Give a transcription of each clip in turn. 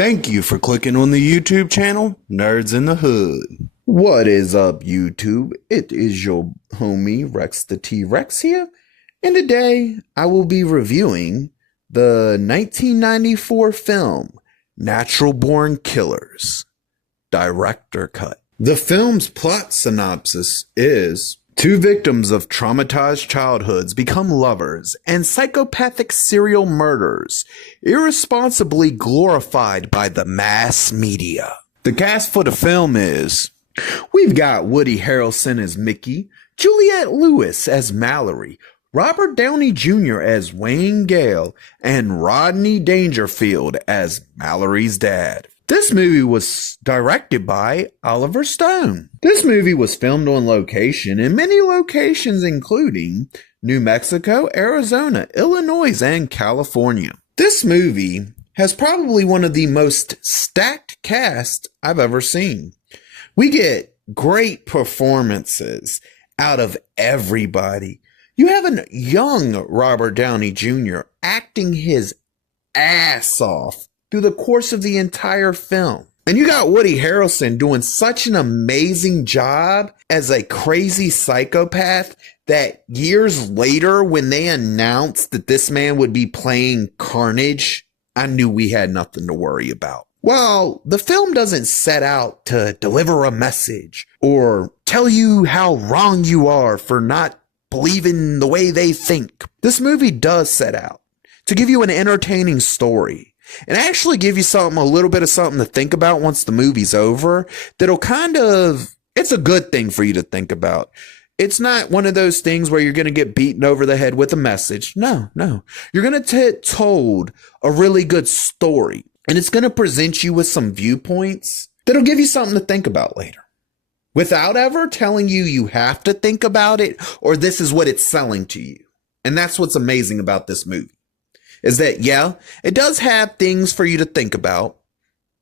Thank you for clicking on the YouTube channel, Nerds in the Hood. What is up, YouTube? It is your homie, Rex the T-Rex here, and today I will be reviewing the 1994 film, Natural Born Killers, Director Cut. The film's plot synopsis is: two victims of traumatized childhoods become lovers, and psychopathic serial murderers, irresponsibly glorified by the mass media. The cast for the film is: we've got Woody Harrelson as Mickey, Juliette Lewis as Mallory, Robert Downey Jr. as Wayne Gale, and Rodney Dangerfield as Mallory's dad. This movie was directed by Oliver Stone. This movie was filmed on location in many locations including New Mexico, Arizona, Illinois, and California. This movie has probably one of the most stacked casts I've ever seen. We get great performances out of everybody. You have a young Robert Downey Jr. acting his ass off through the course of the entire film. And you got Woody Harrelson doing such an amazing job as a crazy psychopath that years later, when they announced that this man would be playing Carnage, I knew we had nothing to worry about. While the film doesn't set out to deliver a message or tell you how wrong you are for not believing the way they think, this movie does set out to give you an entertaining story and actually give you a little bit of something to think about once the movie's over. It's a good thing for you to think about. It's not one of those things where you're going to get beaten over the head with a message. No. You're going to get told a really good story, and it's going to present you with some viewpoints that'll give you something to think about later, without ever telling you you have to think about it or this is what it's selling to you. And that's what's amazing about this movie. Is that, yeah, it does have things for you to think about,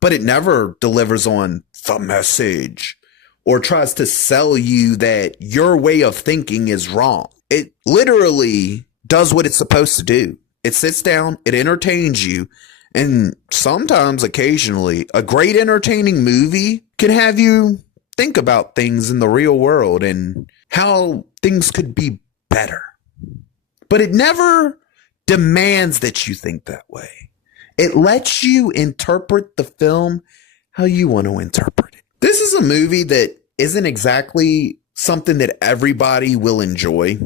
but it never delivers on the message or tries to sell you that your way of thinking is wrong. It literally does what it's supposed to do. It sits down, it entertains you, and sometimes, occasionally, a great entertaining movie can have you think about things in the real world and how things could be better. But it never demands that you think that way. It lets you interpret the film how you want to interpret it. This is a movie that isn't exactly something that everybody will enjoy,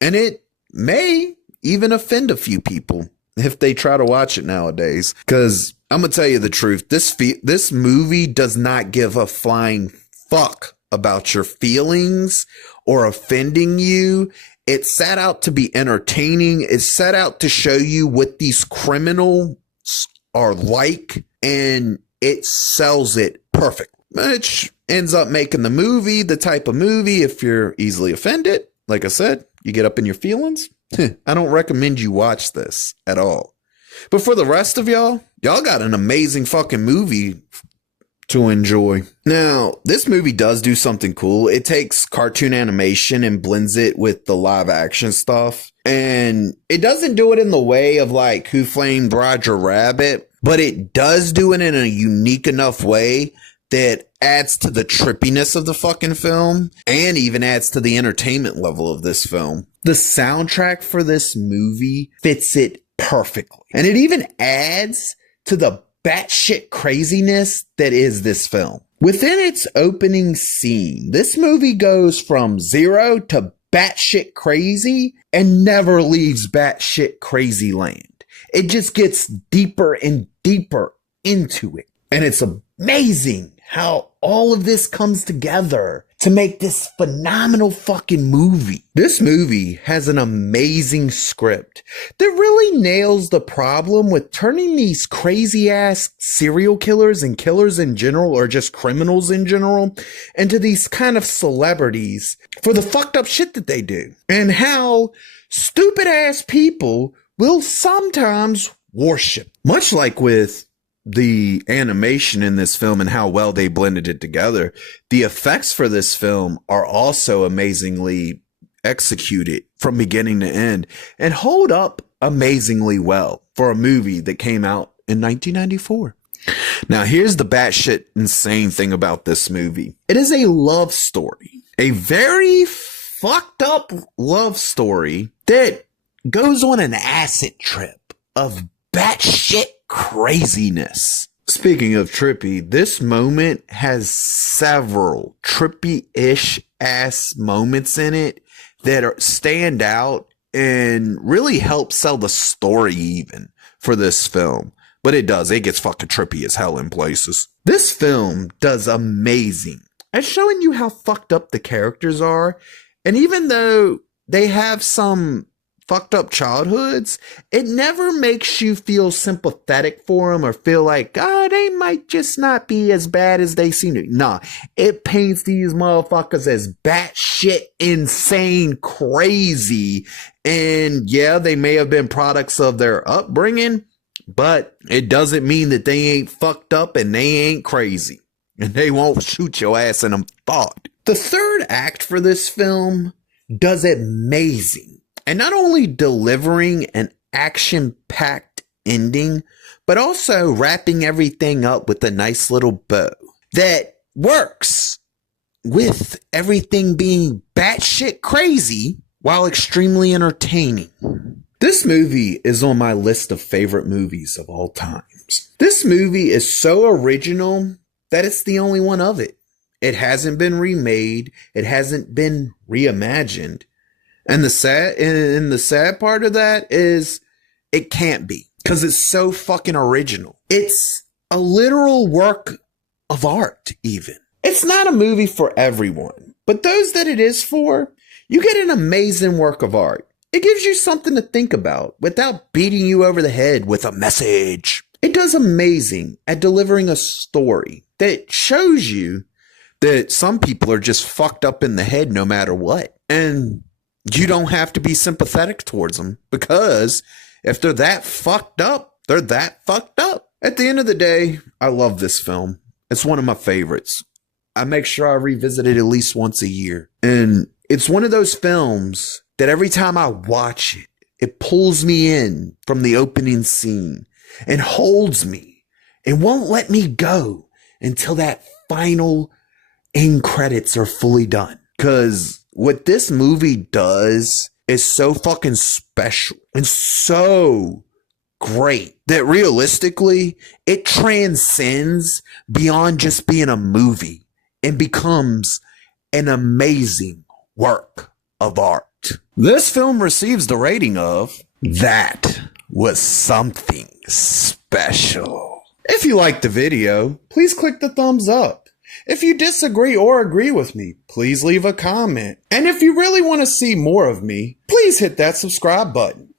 and it may even offend a few people if they try to watch it nowadays. Because I'm gonna tell you the truth, this movie does not give a flying fuck about your feelings or offending you. It set out to be entertaining. It set out to show you what these criminals are like, and it sells it perfectly. Which ends up making the movie the type of movie, if you're easily offended, like I said, you get up in your feelings. I don't recommend you watch this at all. But for the rest of y'all got an amazing fucking movie to enjoy. Now, this movie does do something cool. It takes cartoon animation and blends it with the live action stuff. And it doesn't do it in the way of like Who Framed Roger Rabbit, but it does do it in a unique enough way that adds to the trippiness of the fucking film and even adds to the entertainment level of this film. The soundtrack for this movie fits it perfectly. And it even adds to the batshit craziness that is this film. Within its opening scene, this movie goes from 0 to batshit crazy and never leaves batshit crazy land. It just gets deeper and deeper into it. And it's amazing how all of this comes together to make this phenomenal fucking movie. This movie has an amazing script that really nails the problem with turning these crazy ass serial killers and killers in general, or just criminals in general, into these kind of celebrities for the fucked up shit that they do. And how stupid ass people will sometimes worship. Much like with the animation in this film and how well they blended it together, the effects for this film are also amazingly executed from beginning to end and hold up amazingly well for a movie that came out in 1994. Now, here's the batshit insane thing about this movie. It is a love story, a very fucked up love story that goes on an acid trip of batshit craziness. Speaking of trippy, this moment has several trippy-ish ass moments in it that stand out and really help sell the story even for this film. But it does. It gets fucking trippy as hell in places. This film does amazing at showing you how fucked up the characters are. And even though they have some fucked up childhoods, it never makes you feel sympathetic for them or feel like, they might just not be as bad as they seem to. Nah, it paints these motherfuckers as batshit insane crazy. And yeah, they may have been products of their upbringing, but it doesn't mean that they ain't fucked up and they ain't crazy. And they won't shoot your ass in a thought. The third act for this film does amazing. And not only delivering an action-packed ending, but also wrapping everything up with a nice little bow that works with everything being batshit crazy while extremely entertaining. This movie is on my list of favorite movies of all times. This movie is so original that it's the only one of it. It hasn't been remade. It hasn't been reimagined. And the sad part of that is it can't be, because it's so fucking original. It's a literal work of art even. It's not a movie for everyone, but those that it is for, you get an amazing work of art. It gives you something to think about without beating you over the head with a message. It does amazing at delivering a story that shows you that some people are just fucked up in the head no matter what. And you don't have to be sympathetic towards them, because if they're that fucked up, they're that fucked up. At the end of the day, I love this film. It's one of my favorites. I make sure I revisit it at least once a year. And it's one of those films that every time I watch it, it pulls me in from the opening scene and holds me and won't let me go until that final end credits are fully done. Because what this movie does is so fucking special and so great that realistically, it transcends beyond just being a movie and becomes an amazing work of art. This film receives the rating of "That was something special." If you liked the video, please click the thumbs up. If you disagree or agree with me, please leave a comment. And if you really want to see more of me, please hit that subscribe button.